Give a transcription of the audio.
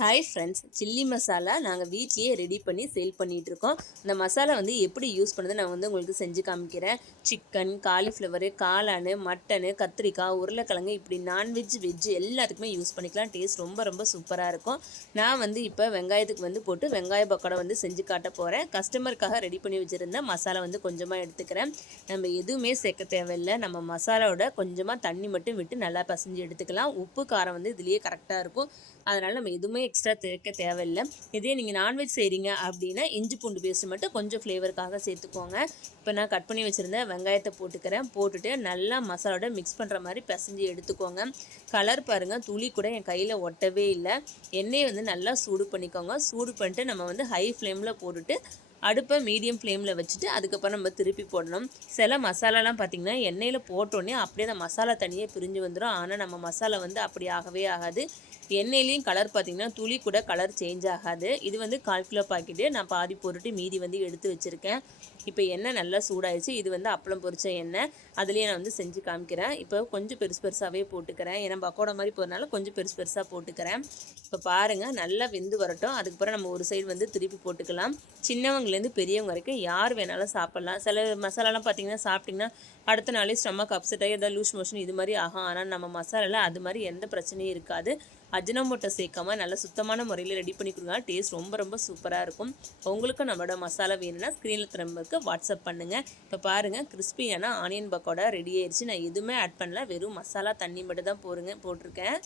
Hi friends chilli masala நாங்கள் வீட்லேயே ready பண்ணி சேல் பண்ணிகிட்டு இருக்கோம் இந்த மசாலா வந்து எப்படி யூஸ் பண்ணுறது நான் வந்து உங்களுக்கு செஞ்சு காமிக்கிறேன். சிக்கன் காலிஃப்ளவரு காளான் மட்டனு கத்திரிக்காய் உருளைக்கிழங்கு இப்படி நான்வெஜ் வெஜ் எல்லாத்துக்குமே யூஸ் பண்ணிக்கலாம். டேஸ்ட் ரொம்ப ரொம்ப சூப்பராக இருக்கும். நான் வந்து இப்போ வெங்காயத்துக்கு வந்து போட்டு வெங்காய பக்கோடை வந்து செஞ்சு காட்ட போகிறேன் கஸ்டமருக்காக ரெடி பண்ணி வச்சுருந்த மசாலா வந்து கொஞ்சமாக எடுத்துக்கிறேன். நம்ம எதுவுமே சேர்க்க தேவையில்லை. நம்ம மசாலாவோட கொஞ்சமாக தண்ணி மட்டும் விட்டு நல்லா பசைஞ்சு எடுத்துக்கலாம். உப்பு காரம் வந்து இதுலேயே கரெக்டாக இருக்கும். அதனால் நம்ம எதுவுமே எக்ஸ்ட்ரா சேர்க்க தேவையில்லை. இதே நீங்கள் நான்வெஜ் செய்கிறீங்க அப்படின்னா இஞ்சி பூண்டு பேஸ்ட் மட்டும் கொஞ்சம் ஃப்ளேவருக்காக சேர்த்துக்கோங்க. இப்போ நான் கட் பண்ணி வச்சுருந்தேன் வெங்காயத்தை போட்டுக்கிறேன். போட்டுட்டு நல்லா மசாலோட மிக்ஸ் பண்ணுற மாதிரி பிசைஞ்சு எடுத்துக்கோங்க. கலர் பாருங்கள் துளி கூட என் கையில் ஒட்டவே இல்லை. எண்ணெயை வந்து நல்லா சூடு பண்ணிக்கோங்க. சூடு பண்ணிட்டு நம்ம வந்து ஹை ஃப்ளேமில் போட்டுட்டு அடுப்பை மீடியம் ஃப்ளேமில் வச்சுட்டு அதுக்கப்புறம் நம்ம திருப்பி போடணும். சில மசாலாலாம் பார்த்திங்கன்னா எண்ணெயில் போட்டோன்னே அப்படியே அந்த மசாலா தனியாக பிரிஞ்சு வந்துடும் ஆனால் நம்ம மசாலா வந்து அப்படி ஆகவே ஆகாது. எண்ணெயிலையும் கலர் பார்த்திங்கன்னா துளி கூட கலர் சேஞ்ச் ஆகாது. இது வந்து கால் கிலோ பாக்கெட்டு. நான் பாதி போட்டுட்டு மீதி வந்து எடுத்து வச்சுருக்கேன். இப்போ எண்ணெய் நல்லா சூடாயிடுச்சு இது வந்து அப்பளம் பொரிச்ச எண்ணெய். அதுலேயே நான் வந்து செஞ்சு காமிக்கிறேன். இப்போ கொஞ்சம் பெருசு பெருசாகவே போட்டுக்கிறேன். ஏன்னா பக்கோடா மாதிரி போகிறதுனால கொஞ்சம் பெருசு பெருசாக போட்டுக்கிறேன். இப்போ பாருங்கள் நல்லா வெந்து வரட்டும். அதுக்கப்புறம் நம்ம ஒரு சைடு வந்து திருப்பி போட்டுக்கலாம். சின்னவங்க குழந்தைங்கலேருந்து பெரியவங்க வரைக்கும் யார் வேணாலும் சாப்பிட்லாம். சில மசாலாலாம் பார்த்தீங்கன்னா சாப்பிட்டிங்கன்னா அடுத்த நாளே ஸ்டமக் அப்செட் ஆகி ஏதாவது லூஸ் மோஷன் இது மாதிரி ஆகும். ஆனால் நம்ம மசாலாவில் அது மாதிரி எந்த பிரச்சனையும் இருக்காது. அஜினமோட்டை சேர்க்காம நல்லா சுத்தமான முறையில் ரெடி பண்ணி கொடுங்க. டேஸ்ட் ரொம்ப ரொம்ப சூப்பராக இருக்கும். உங்களுக்கும் நம்மளோட மசாலா வேணும்னா ஸ்க்ரீனில் திரும்பக்கு வாட்ஸ்அப் பண்ணுங்கள் இப்போ பாருங்கள் கிறிஸ்பியான ஆனியன் பக்கோடா ரெடி ஆயிடுச்சு நான் எதுவுமே ஆட் பண்ணல. வெறும் மசாலா தண்ணி மட்டும் தான் போருங்க போட்டிருக்கேன்.